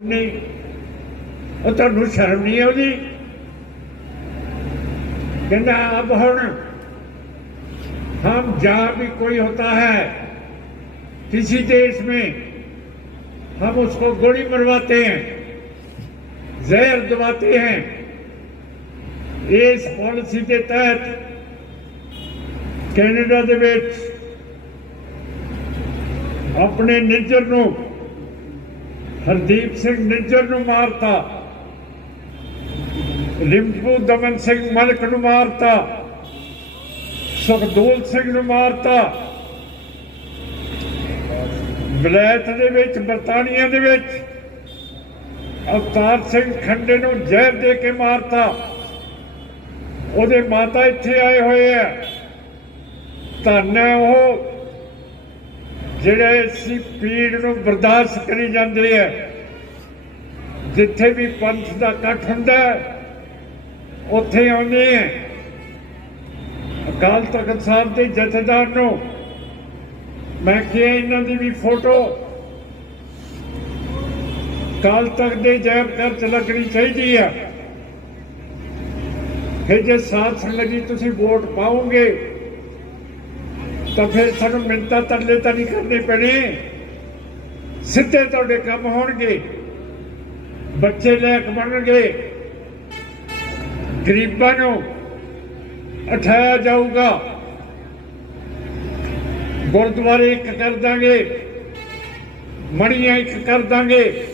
ਨਹੀਂ ਉਹ ਤੁਹਾਨੂੰ ਸ਼ਰਮ ਨਹੀਂ ਆਉਂਦੀ कहना अब हम हम जहाँ भी कोई होता है किसी देश में हम उसको गोली मरवाते हैं जहर दबाते हैं इस पॉलिसी के तहत ਕੈਨੇਡਾ ਦੇ ਵਿੱਚ ਆਪਣੇ ਨਿੱਜਰ ਨੂੰ ਹਰਦੀਪ ਸਿੰਘ ਨਿੱਜਰ ਨੂੰ ਮਾਰਤਾ। ਰਿੰਪੂ ਦਮਨ ਸਿੰਘ ਮਲਕ ਨੂੰ ਮਾਰਤਾ। ਸੁਖਦੂਲ ਸਿੰਘ ਨੂੰ ਮਾਰਤਾ। ਵਿਲਾਇਤ ਦੇ ਵਿੱਚ, ਬਰਤਾਨੀਆ ਦੇ ਵਿੱਚ ਅਵਤਾਰ ਸਿੰਘ ਖੰਡੇ ਨੂੰ ਜ਼ਹਿਰ ਦੇ ਕੇ ਮਾਰਤਾ। ਉਹਦੇ ਮਾਤਾ ਇੱਥੇ ਆਏ ਹੋਏ ਆ। ਧੰਨ ਹੈ ਉਹ। ਜਿਹੜੇ ਸੀ ਪੀੜ ਨੂੰ ਬਰਦਾਸ਼ਤ ਕਰੀ ਜਾਂਦੇ ਆ, ਜਿੱਥੇ ਵੀ ਪੰਥ ਦਾ ਇਕੱਠ ਹੁੰਦਾ ਉੱਥੇ ਆਉਂਦੇ ਆ। ਅਕਾਲ ਤਖਤ ਸਾਹਿਬ ਦੇ ਜਥੇਦਾਰ ਨੂੰ ਮੈਂ ਕਿਹਾ ਇਹਨਾਂ ਦੀ ਵੀ ਫੋਟੋ ਕਾਲ ਤਖਤ ਦੇ ਜੈਬ ਘਰ ਚ ਲੱਗਣੀ ਚਾਹੀਦੀ ਆ। ਫਿਰ ਜੇ ਸਾਥ ਸੰਗਤ ਤੁਸੀਂ ਵੋਟ ਪਾਓਗੇ ਤਾਂ ਫਿਰ ਸਾਨੂੰ ਮਿੰਤਾ ਤਰਲੇ ਤਾਂ ਨਹੀਂ ਕਰਨੇ ਪੈਣੇ। ਸਿੱਧੇ ਤੁਹਾਡੇ ਕੰਮ ਹੋਣਗੇ। ਬੱਚੇ ਲੈਕ ਬਣਨਗੇ। ਗਰੀਬਾਂ ਨੂੰ ਉਠਾਇਆ ਜਾਊਗਾ। ਗੁਰਦੁਆਰੇ ਇੱਕ ਕਰ ਦਾਂਗੇ। ਮਣੀਆਂ ਇੱਕ ਕਰ ਦਾਂਗੇ।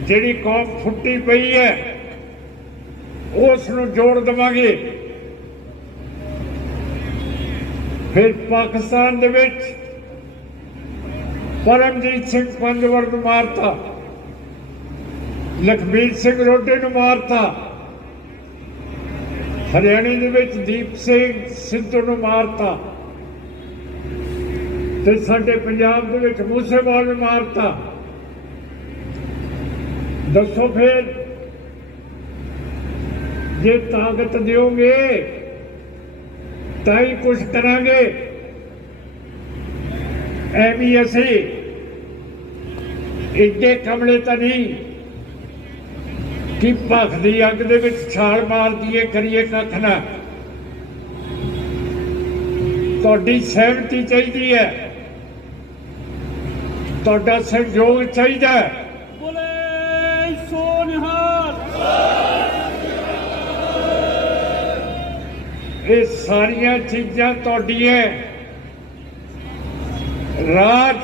ਜਿਹੜੀ ਕੌਮ ਫੁੱਟੀ ਪਈ ਹੈ, ਉਸ ਨੂੰ ਜੋੜ ਦੇਵਾਂਗੇ। ਫਿਰ ਪਾਕਿਸਤਾਨ ਦੇ ਵਿੱਚ ਪਰਮਜੀਤ ਸਿੰਘ ਪੰਜਵਰ ਨੂੰ ਮਾਰਤਾ, ਲਖਬੀਰ ਸਿੰਘ ਰੋਡੇ ਨੂੰ ਮਾਰਤਾ, ਹਰਿਆਣੇ ਦੇ ਵਿੱਚ ਦੀਪ ਸਿੰਘ ਸਿੱਧੂ ਨੂੰ ਮਾਰਤਾ ਤੇ ਸਾਡੇ ਪੰਜਾਬ ਦੇ ਵਿੱਚ ਮੂਸੇਵਾਲ ਨੂੰ ਮਾਰਤਾ। ਦੱਸੋ ਫਿਰ, ਜੇ ਤਾਕਤ ਦਿਓਗੇ ਤਾਂ ਹੀ ਕੁਝ ਕਰਾਂਗੇ। ਐਵੇਂ ਅਸੀਂ ਇੱਡੇ ਕਮਲੇ ਤਾਂ ਨਹੀਂ ਕਿ ਭਖ ਦੀ ਅੱਗ ਦੇ ਵਿੱਚ ਛਾਲ ਮਾਰ ਦਈਏ, ਕਰੀਏ ਕੱਖ ਨਾ। ਤੁਹਾਡੀ ਸਹਿਮਤੀ ਚਾਹੀਦੀ ਹੈ। ਤੁਹਾਡਾ ਸਹਿਯੋਗ ਚਾਹੀਦਾ ਬੋਲੇ ਸੋ ਇਹ ਸਾਰੀਆਂ ਚੀਜ਼ਾਂ ਤੁਹਾਡੀਆਂ ਰਾਜ